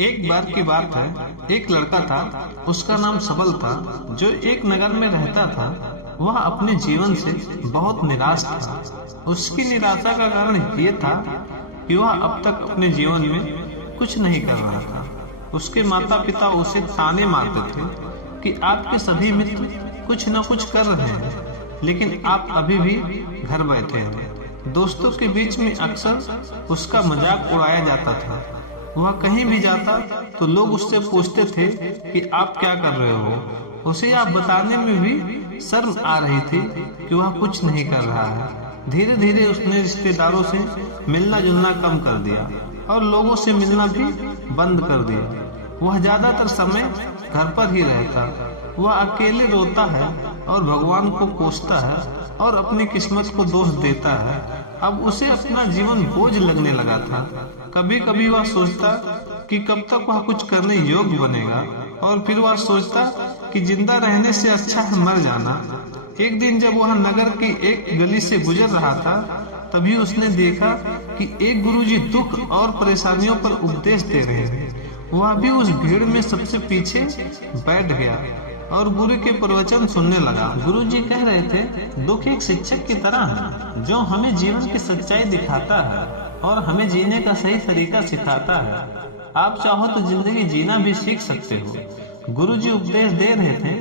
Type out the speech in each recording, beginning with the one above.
एक बार की बात है, एक लड़का था। उसका नाम सबल था, जो एक नगर में रहता था। वह अपने जीवन से बहुत निराश था। उसकी निराशा का कारण ये था कि वह अब तक अपने जीवन में कुछ नहीं कर रहा था। उसके माता पिता उसे ताने मारते थे कि आपके सभी मित्र कुछ न कुछ कर रहे हैं, लेकिन आप अभी भी घर बैठे हैं। दोस्तों के बीच में अक्सर उसका मजाक उड़ाया जाता था। वह कहीं भी जाता तो लोग उससे पूछते थे कि आप क्या कर रहे हो। उसे यह बताने में भी शर्म आ रही थी कि वह कुछ नहीं कर रहा है। धीरे धीरे उसने रिश्तेदारों से मिलना जुलना कम कर दिया और लोगों से मिलना भी बंद कर दिया। वह ज्यादातर समय घर पर ही रहता। वह अकेले रोता है और भगवान को कोसता है और अपनी किस्मत को दोष देता है। अब उसे अपना जीवन बोझ लगने लगा था। कभी कभी वह सोचता कि कब तक वह कुछ करने योग्य बनेगा, और फिर वह सोचता कि जिंदा रहने से अच्छा है मर जाना। एक दिन जब वह नगर की एक गली से गुजर रहा था, तभी उसने देखा कि एक गुरुजी दुख और परेशानियों पर उपदेश दे रहे हैं। वह भी उस भीड़ में सबसे पीछे बैठ गया और गुरु के प्रवचन सुनने लगा। गुरुजी कह रहे थे, दुख एक शिक्षक की तरह है जो हमें जीवन की सच्चाई दिखाता है और हमें जीने का सही तरीका सिखाता है। आप चाहो तो जिंदगी जीना भी सीख सकते हो। गुरुजी उपदेश दे रहे थे,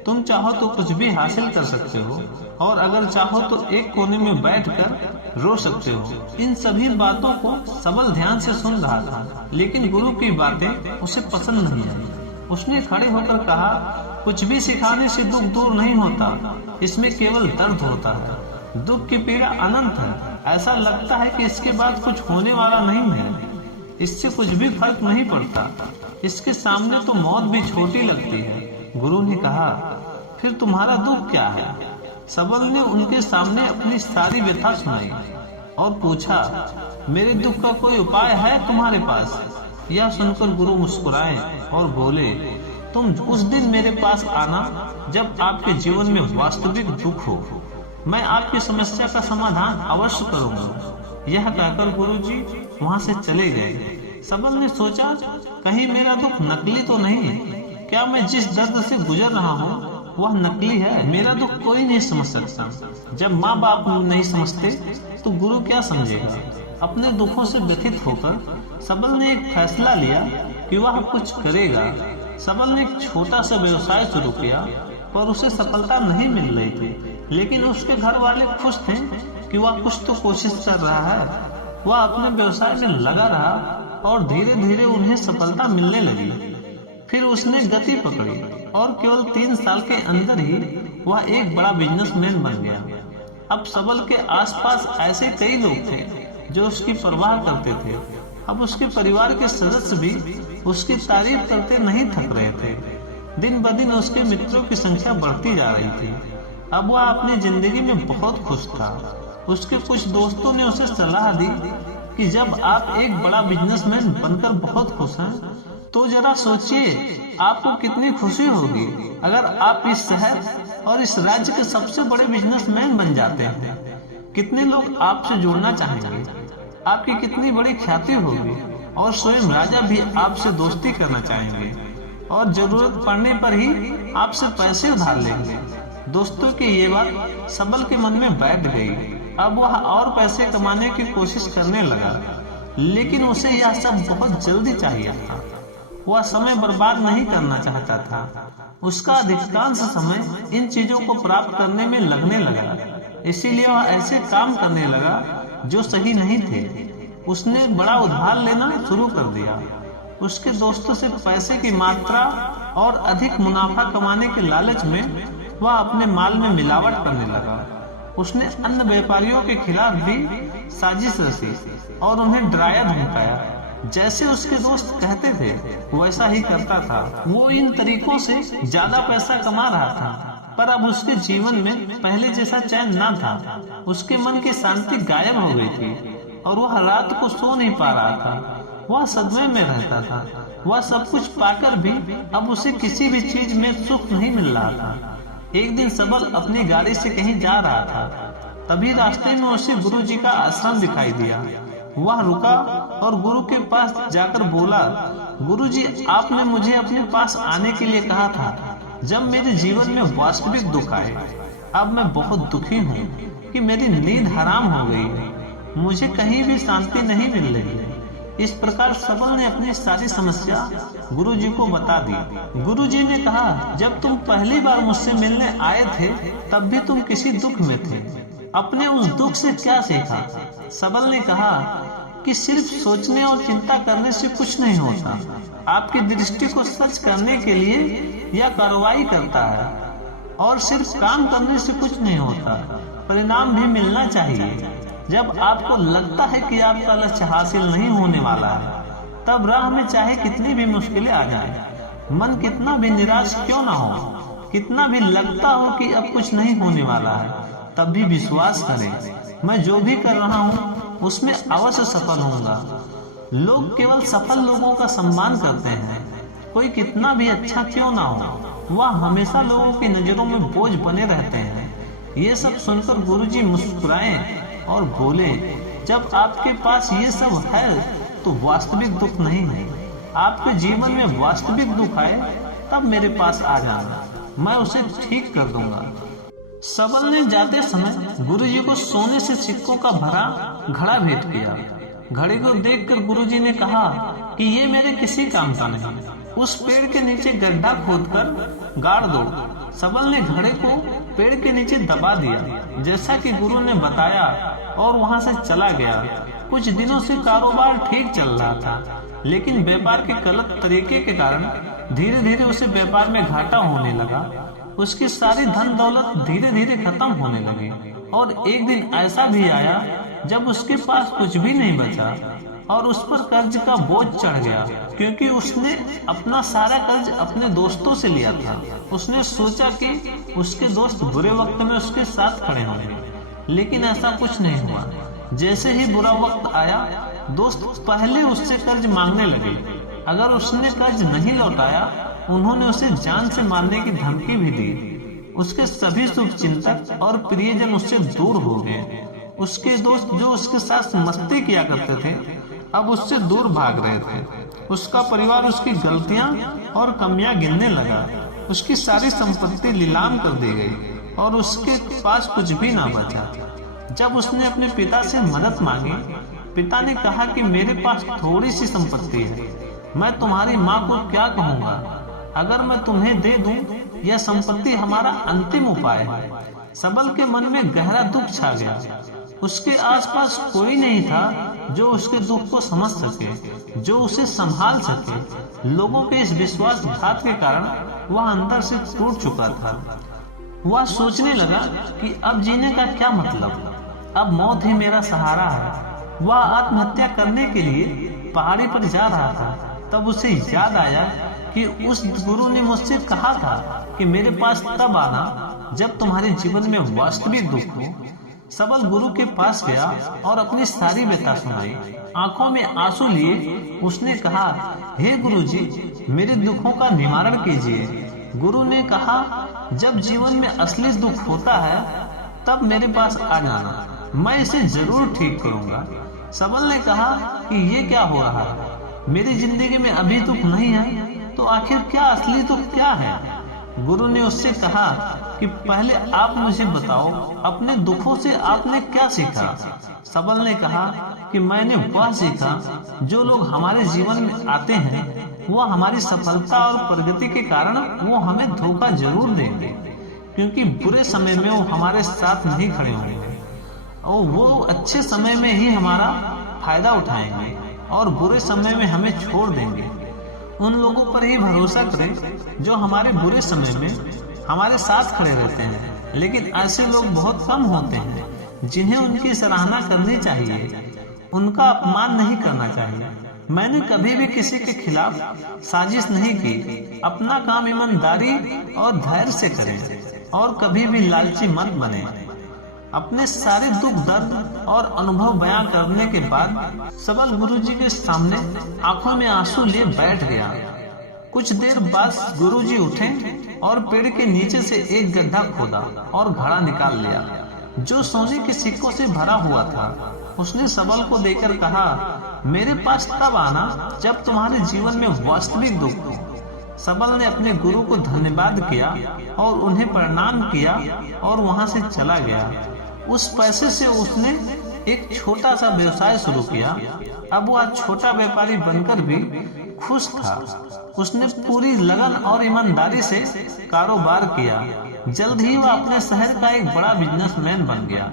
तुम चाहो तो कुछ भी हासिल कर सकते हो, और अगर चाहो तो एक कोने में बैठकर रो सकते हो। इन सभी बातों को सबल ध्यान से सुन रहा था, लेकिन गुरु की बातें उसे पसंद नहीं आई। उसने खड़े होकर कहा, कुछ भी सिखाने से दुख दूर नहीं होता, इसमें केवल दर्द होता है। दुख की पीड़ा अनंत है। ऐसा लगता है कि इसके बाद कुछ होने वाला नहीं है। इससे कुछ भी फर्क नहीं पड़ता। इसके सामने तो मौत भी छोटी लगती है। गुरु ने कहा, फिर तुम्हारा दुख क्या है? सबल ने उनके सामने अपनी सारी व्यथा सुनाई और पूछा, मेरे दुख का कोई उपाय है तुम्हारे पास? यह सुनकर गुरु मुस्कुराए और बोले, तुम उस दिन मेरे पास आना जब आपके जीवन में वास्तविक दुख हो। मैं आपकी समस्या का समाधान अवश्य करूंगा। यह कहकर गुरुजी वहां से चले गए। सबल ने सोचा, कहीं मेरा दुख नकली तो नहीं है? क्या मैं जिस दर्द से गुजर रहा हूँ वह नकली है? मेरा दुख कोई नहीं समझ सकता। जब माँ बाप नहीं समझते तो गुरु क्या समझेगा? अपने दुखों से व्यथित होकर सबल ने एक फैसला लिया कि वह कुछ करेगा। सबल ने एक छोटा सा व्यवसाय शुरू किया, पर उसे सफलता नहीं मिल रही थी, लेकिन उसके घर वाले खुश थे कि वह कुछ तो कोशिश कर रहा है। वह अपने व्यवसाय में लगा रहा और धीरे धीरे उन्हें सफलता मिलने लगी। फिर उसने गति पकड़ी और केवल 3 साल के अंदर ही वह एक बड़ा बिजनेसमैन बन गया। अब सबल के आसपास ऐसे कई लोग थे जो उसकी परवाह करते थे। अब उसके परिवार के सदस्य भी उसकी तारीफ करते नहीं थक रहे थे। दिन ब दिन उसके मित्रों की संख्या बढ़ती जा रही थी। अब वह अपनी जिंदगी में बहुत खुश था। उसके कुछ दोस्तों ने उसे सलाह दी कि जब आप एक बड़ा बिजनेसमैन बनकर बहुत खुश हैं, तो जरा सोचिए आपको कितनी खुशी होगी अगर आप इस शहर और इस राज्य के सबसे बड़े बिजनेसमैन बन जाते हैं। कितने लोग आपसे जुड़ना चाहेंगे, आपकी कितनी बड़ी ख्याति होगी, और स्वयं राजा भी आपसे दोस्ती करना चाहेंगे और जरूरत पड़ने पर ही आपसे पैसे उधार लेंगे। दोस्तों की ये बात सबल के मन में बैठ गई। अब वह और पैसे कमाने की कोशिश करने लगा, लेकिन उसे यह सब बहुत जल्दी चाहिए था। वह समय बर्बाद नहीं करना चाहता था। उसका अधिकांश समय इन चीजों को प्राप्त करने में लगने लगा। इसीलिए वह ऐसे काम करने लगा जो सही नहीं थे। उसने बड़ा उधार लेना शुरू कर दिया। उसके दोस्तों से पैसे की मात्रा और अधिक मुनाफा कमाने के लालच में वह अपने माल में मिलावट करने लगा। उसने अन्य व्यापारियों के खिलाफ भी साजिश रची और उन्हें डराया धमकाया। जैसे उसके दोस्त कहते थे वैसा ही करता था। वो इन तरीकों से ज्यादा पैसा कमा रहा था, पर अब उसके जीवन में पहले जैसा चैन न था। उसके मन की शांति गायब हो गई थी और वह रात को सो नहीं पा रहा था। वह सदमे में रहता था। वह सब कुछ पाकर भी अब उसे किसी भी चीज में सुख नहीं मिल रहा था। एक दिन सबल अपनी गाड़ी से कहीं जा रहा था, तभी रास्ते में उसे गुरुजी का आश्रम दिखाई दिया। वह रुका और गुरु के पास जाकर बोला, गुरुजी, आपने मुझे अपने पास आने के लिए कहा था जब मेरे जीवन में वास्तविक दुख आए। अब मैं बहुत दुखी हूँ कि मेरी नींद हराम हो गई है, मुझे कहीं भी शांति नहीं मिल रही है। इस प्रकार सबल ने अपनी सारी समस्या गुरुजी को बता दी। गुरुजी ने कहा, जब तुम पहली बार मुझसे मिलने आए थे तब भी तुम किसी दुख में थे, अपने उस दुख से क्या सीखा? सबल ने कहा कि सिर्फ सोचने और चिंता करने से कुछ नहीं होता, आपकी दृष्टि को सच करने के लिए यह कार्रवाई करता है, और सिर्फ काम करने से कुछ नहीं होता, परिणाम भी मिलना चाहिए। जब आपको लगता है कि आपका लक्ष्य हासिल नहीं होने वाला है, तब राह में चाहे कितनी भी मुश्किलें आ जाए, मन कितना भी निराश क्यों ना हो, कितना भी लगता हो कि अब कुछ नहीं होने वाला है, तब भी विश्वास करें, मैं जो भी कर रहा हूँ उसमें अवश्य सफल होऊंगा। लोग केवल सफल लोगों का सम्मान करते हैं, कोई कितना भी अच्छा क्यों ना हो, वह हमेशा लोगों की नजरों में बोझ बने रहते हैं। ये सब सुनकर गुरुजी मुस्कुराए और बोले, जब आपके पास ये सब है तो वास्तविक दुख नहीं है। आपके जीवन में वास्तविक दुख आए तब मेरे पास आ जाना, मैं उसे ठीक कर दूंगा। सबल ने जाते समय गुरुजी को सोने से सिक्कों का भरा घड़ा भेंट किया। घड़े को देखकर गुरुजी ने कहा कि ये मेरे किसी काम का नहीं, उस पेड़ के नीचे गड्ढा खोदकर गाड़ दो। सबल ने घड़े को पेड़ के नीचे दबा दिया जैसा कि गुरु ने बताया और वहां से चला गया। कुछ दिनों से कारोबार ठीक चल रहा था, लेकिन व्यापार के गलत तरीके के कारण धीरे धीरे उसे व्यापार में घाटा होने लगा। उसकी सारी धन दौलत धीरे धीरे खत्म होने लगी और एक दिन ऐसा भी आया जब उसके पास कुछ भी नहीं बचा और उस पर कर्ज का बोझ चढ़ गया, क्योंकि उसने अपना सारा कर्ज अपने दोस्तों से लिया था। उसने सोचा कि उसके दोस्त बुरे वक्त में उसके साथ खड़े होंगे, लेकिन ऐसा कुछ नहीं हुआ। जैसे ही बुरा वक्त आया, दोस्त पहले उससे कर्ज मांगने लगे। अगर उसने कर्ज नहीं लौटाया, उन्होंने उसे जान से मारने की धमकी भी दी। उसके सभी शुभचिंतक और प्रियजन उससे दूर हो गए। उसके दोस्त जो उसके साथ मस्ती किया करते थे, अब उससे दूर भाग रहे थे। उसका परिवार उसकी गलतियां और कमियां गिनने लगा। उसकी सारी संपत्ति नीलाम कर दी गई और उसके पास कुछ भी ना बचा। जब उसने अपने पिता से मदद मांगी, पिता ने कहा कि मेरे पास थोड़ी सी संपत्ति है, मैं तुम्हारी माँ को क्या कहूँगा? अगर मैं तुम्हें दे दूं, यह संपत्ति हमारा अंतिम उपाय है। सबल के मन में गहरा दुख छा गया। उसके आसपास कोई नहीं था जो उसके दुख को समझ सके, जो उसे संभाल सके। लोगों के इस विश्वासघात के कारण वह अंदर से टूट चुका था। वह सोचने लगा कि अब जीने का क्या मतलब, अब मौत ही मेरा सहारा है। वह आत्महत्या करने के लिए पहाड़ी पर जा रहा था, तब उसे याद आया कि उस गुरु ने मुझसे कहा था कि मेरे पास तब आना जब तुम्हारे जीवन में वास्तविक दुख हो। सबल गुरु के पास गया और अपनी सारी व्यथा सुनाई। आंखों में आंसू लिए उसने कहा, हे गुरुजी, मेरे दुखों का निवारण कीजिए। गुरु ने कहा, जब जीवन में असली दुख होता है तब मेरे पास आ जाना, मैं इसे जरूर ठीक करूंगा। सबल ने कहा कि ये क्या हो रहा है, मेरी जिंदगी में अभी दुख नहीं है, तो आखिर क्या असली दुख क्या है? गुरु ने उससे कहा कि पहले आप मुझे बताओ, अपने दुखों से आपने क्या सीखा? सबल ने कहा कि मैंने वह सीखा, जो लोग हमारे जीवन में आते हैं वह हमारी सफलता और प्रगति के कारण वो हमें धोखा जरूर देंगे, क्योंकि बुरे समय में वो हमारे साथ नहीं खड़े होंगे और वो अच्छे समय में ही हमारा फायदा उठाएंगे और बुरे समय में हमें छोड़ देंगे। उन लोगों पर ही भरोसा करें जो हमारे बुरे समय में हमारे साथ खड़े रहते हैं, लेकिन ऐसे लोग बहुत कम होते हैं जिन्हें उनकी सराहना करनी चाहिए, उनका अपमान नहीं करना चाहिए। मैंने कभी भी किसी के खिलाफ साजिश नहीं की। अपना काम ईमानदारी और धैर्य से करें और कभी भी लालची मत बने। अपने सारे दुख दर्द और अनुभव बयां करने के बाद सबल गुरुजी के सामने आंखों में आंसू लिए बैठ गया। कुछ देर बाद गुरुजी उठे और पेड़ के नीचे से एक गड्ढा खोदा और घड़ा निकाल लिया जो सोने के सिक्कों से भरा हुआ था। उसने सबल को देखकर कहा, मेरे पास तब आना जब तुम्हारे जीवन में वास्तविक दुख हो। सबल ने अपने गुरु को धन्यवाद किया और उन्हें प्रणाम किया और वहां से चला गया। उस पैसे से उसने एक छोटा सा व्यवसाय शुरू किया। अब वह छोटा व्यापारी बनकर भी खुश था। उसने पूरी लगन और ईमानदारी से कारोबार किया। जल्द ही वह अपने शहर का एक बड़ा बिजनेसमैन बन गया।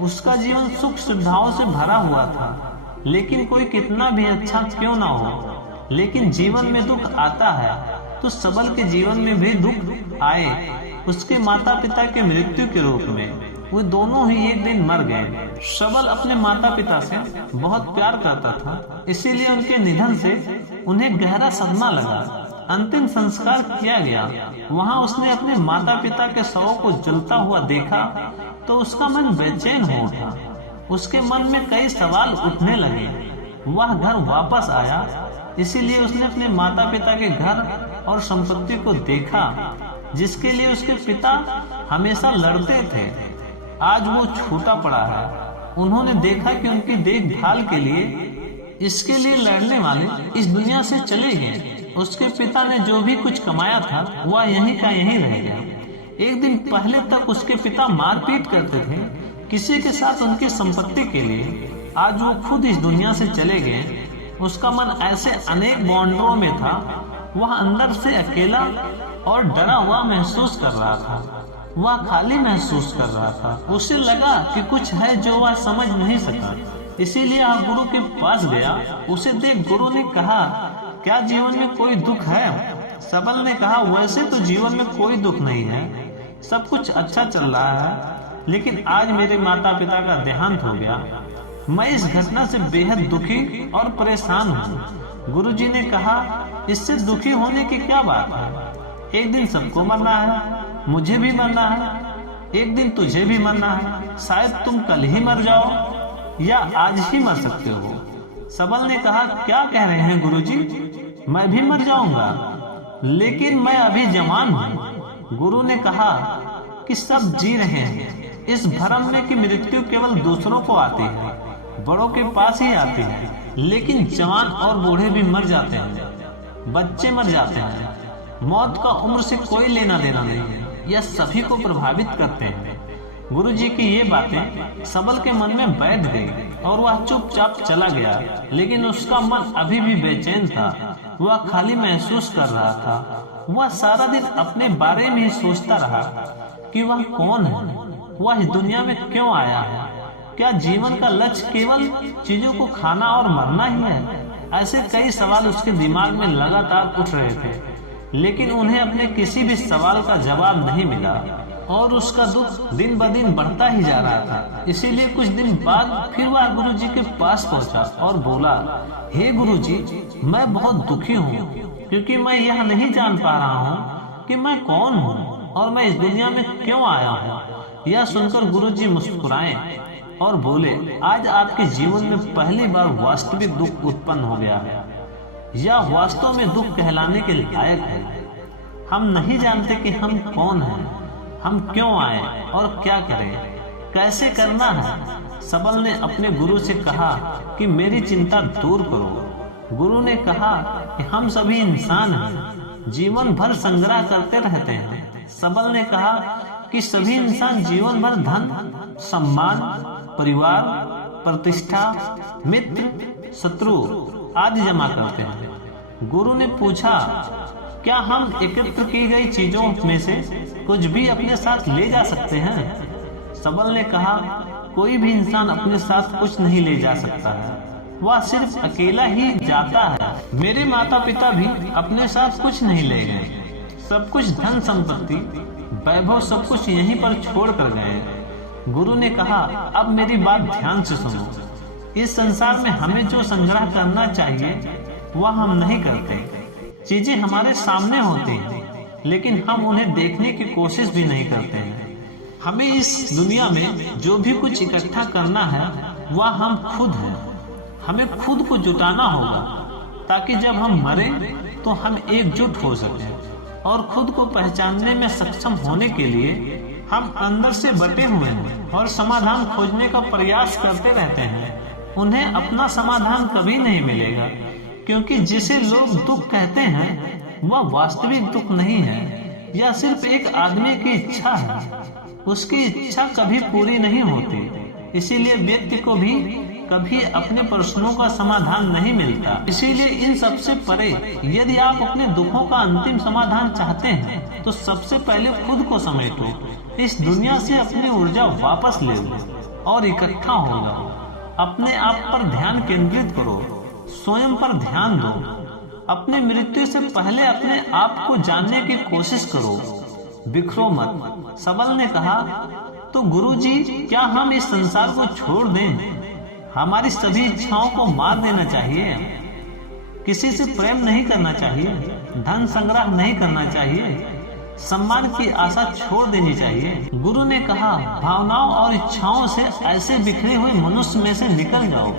उसका जीवन सुख सुविधाओं से भरा हुआ था। लेकिन कोई कितना भी अच्छा क्यों ना हो, लेकिन जीवन में दुख आता है तो सबल के जीवन में भी दुख आए। उसके माता पिता के मृत्यु के रूप में वो दोनों ही एक दिन मर गए। सबल अपने माता पिता से बहुत प्यार करता था, इसीलिए उनके निधन से उन्हें गहरा सदमा लगा। अंतिम संस्कार किया गया। वहां उसने अपने माता पिता के शव को जलता हुआ देखा तो उसका मन बेचैन हो उठा। उसके मन में कई सवाल उठने लगे। वह घर वापस आया, इसीलिए उसने अपने माता पिता के घर और संपत्ति को देखा जिसके लिए उसके पिता हमेशा लड़ते थे। आज वो छूटा पड़ा है। उन्होंने देखा कि उनकी देखभाल के लिए इसके लिए लड़ने वाले इस दुनिया से चले गए। उसके पिता ने जो भी कुछ कमाया था वह यहीं का यहीं रह गया। एक दिन पहले तक उसके पिता मारपीट करते थे किसी के साथ उनकी संपत्ति के लिए। आज वो खुद इस दुनिया से चले गए। उसका मन ऐसे अनेक बॉन्डरों में था। वह अंदर से अकेला और डरा हुआ महसूस कर रहा था। वह खाली महसूस कर रहा था। उसे लगा कि कुछ है जो वह समझ नहीं सका, इसीलिए वह गुरु के पास गया। उसे देख गुरु ने कहा, क्या जीवन में कोई दुख है? सबल ने कहा, वैसे तो जीवन में कोई दुख नहीं है, सब कुछ अच्छा चल रहा है, लेकिन आज मेरे माता पिता का देहांत हो गया। मैं इस घटना से बेहद दुखी और परेशान हूँ। गुरुजी ने कहा, इससे दुखी होने की क्या बात है? एक दिन सबको मरना है, मुझे भी मरना है, एक दिन तुझे भी मरना है। शायद तुम कल ही मर जाओ या आज ही मर सकते हो। सबल ने कहा, क्या कह रहे हैं गुरुजी? मैं भी मर जाऊंगा, लेकिन मैं अभी जवान हूँ। गुरु ने कहा कि सब जी रहे हैं इस भ्रम में कि मृत्यु केवल दूसरों को आती है, बड़ों के पास ही आती है, लेकिन जवान और बूढ़े भी मर जाते हैं, बच्चे मर जाते हैं। मौत का उम्र से कोई लेना देना नहीं है, यह सभी को प्रभावित करते हैं। गुरुजी की ये बातें सबल के मन में बैठ गई और वह चुपचाप चला गया। लेकिन उसका मन अभी भी बेचैन था। वह खाली महसूस कर रहा था। वह सारा दिन अपने बारे में ही सोचता रहा कि वह कौन है, वह इस दुनिया में क्यों आया है। क्या जीवन का लक्ष्य केवल चीजों को खाना और मरना ही है? ऐसे कई सवाल उसके दिमाग में लगातार उठ रहे थे, लेकिन उन्हें अपने किसी भी सवाल का जवाब नहीं मिला और उसका दुख दिन ब दिन बढ़ता ही जा रहा था। इसीलिए कुछ दिन बाद फिर वह गुरुजी के पास पहुंचा और बोला, हे गुरुजी, मैं बहुत दुखी हूँ क्योंकि मैं यह नहीं जान पा रहा हूँ कि मैं कौन हूँ और मैं इस दुनिया में क्यों आया हूँ। यह सुनकर गुरुजी मुस्कुराए और बोले, आज आपके जीवन में पहली बार वास्तविक दुख उत्पन्न हो गया है। यह वास्तव में दुख कहलाने के लायक है। हम नहीं जानते कि हम कौन हैं, हम क्यों आए और क्या करें, कैसे करना है। सबल ने अपने गुरु से कहा कि मेरी चिंता दूर करो। गुरु ने कहा कि हम सभी इंसान हैं, जीवन भर संग्रह करते रहते हैं। सबल ने कहा कि सभी इंसान जीवन भर धन, सम्मान, परिवार, प्रतिष्ठा, मित्र, शत्रु आदि जमा करते हैं। गुरु ने पूछा, क्या हम एकत्र की गई चीजों में से कुछ भी अपने साथ ले जा सकते हैं? सबल ने कहा, कोई भी इंसान अपने साथ कुछ नहीं ले जा सकता है, वह सिर्फ अकेला ही जाता है। मेरे माता पिता भी अपने साथ कुछ नहीं ले गए। सब कुछ धन संपत्ति, वैभव सब कुछ यहीं पर छोड़ कर गए। गुरु ने कहा, अब मेरी बात ध्यान से सुनो। इस संसार में हमें जो संग्रह करना चाहिए वह हम नहीं करते। चीजें हमारे सामने होती हैं, लेकिन हम उन्हें देखने की कोशिश भी नहीं करते हैं। हमें इस दुनिया में जो भी कुछ इकट्ठा करना है वह हम खुद हैं। हमें खुद को जुटाना होगा ताकि जब हम मरे तो हम एकजुट हो सकें। और खुद को पहचानने में सक्षम होने के लिए हम अंदर से बटे हुए हैं और समाधान खोजने का प्रयास करते रहते हैं। उन्हें अपना समाधान कभी नहीं मिलेगा, क्योंकि जिसे लोग दुख कहते हैं वह वास्तविक दुख नहीं है। यह सिर्फ एक आदमी की इच्छा है। उसकी इच्छा कभी पूरी नहीं होती, इसीलिए व्यक्ति को भी कभी अपने प्रश्नों का समाधान नहीं मिलता। इसीलिए इन सबसे परे यदि आप अपने दुखों का अंतिम समाधान चाहते हैं तो सबसे पहले खुद को समेटो, इस दुनिया से अपनी ऊर्जा वापस ले लो और इकट्ठा हो जाओ। अपने आप पर ध्यान केंद्रित करो, स्वयं पर ध्यान दो। अपनी मृत्यु से पहले अपने आप को जानने की कोशिश करो, बिखरो मत। सबल ने कहा, तो गुरुजी, क्या हम इस संसार को छोड़ दें? हमारी सभी इच्छाओं को मार देना चाहिए? किसी से प्रेम नहीं करना चाहिए? धन संग्रह नहीं करना चाहिए? सम्मान की आशा छोड़ देनी चाहिए? गुरु ने कहा, भावनाओं और इच्छाओं से ऐसे बिखरे हुए मनुष्य में से निकल जाओ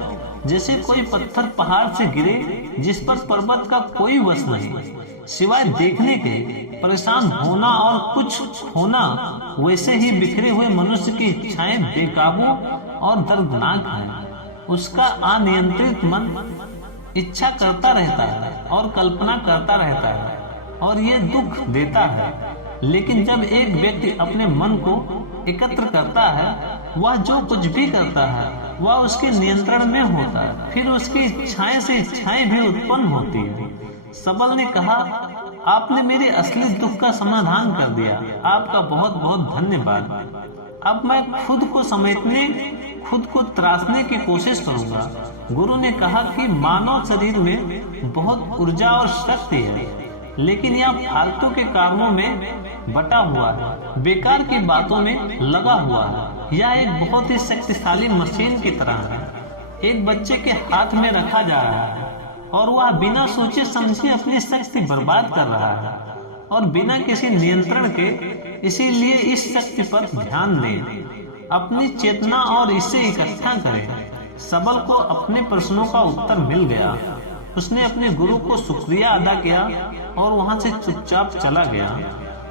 जैसे कोई पत्थर पहाड़ से गिरे जिस पर पर्वत का कोई वश नहीं, सिवाय देखने के। परेशान होना और कुछ होना, वैसे ही बिखरे हुए मनुष्य की इच्छाएं बेकाबू और दर्दनाक हैं। उसका अनियंत्रित मन इच्छा करता रहता है और कल्पना करता रहता है और ये दुख देता है। लेकिन जब एक व्यक्ति अपने मन को एकत्र करता है, वह जो कुछ भी करता है वह उसके नियंत्रण में होता है। फिर उसकी इच्छाएं से इच्छाएं भी उत्पन्न होती है। सबल ने कहा, आपने मेरे असली दुख का समाधान कर दिया। आपका बहुत बहुत धन्यवाद। अब मैं खुद को समेटने, खुद को त्रासने की कोशिश करूंगा। गुरु ने कहा कि मानव शरीर में बहुत ऊर्जा और शक्ति है, लेकिन यह फालतू के कामों में बटा हुआ है, बेकार की बातों में लगा हुआ है। यह एक बहुत ही शक्तिशाली मशीन की तरह है, एक बच्चे के हाथ में रखा जा रहा है और वह बिना सोचे समझे अपनी शक्ति बर्बाद कर रहा है और बिना किसी नियंत्रण के। इसीलिए इस शक्ति पर ध्यान दें, अपनी चेतना और इसे इकट्ठा करें। सबल को अपने प्रश्नों का उत्तर मिल गया। उसने अपने गुरु को शुक्रिया अदा किया और वहां से चुपचाप चला गया।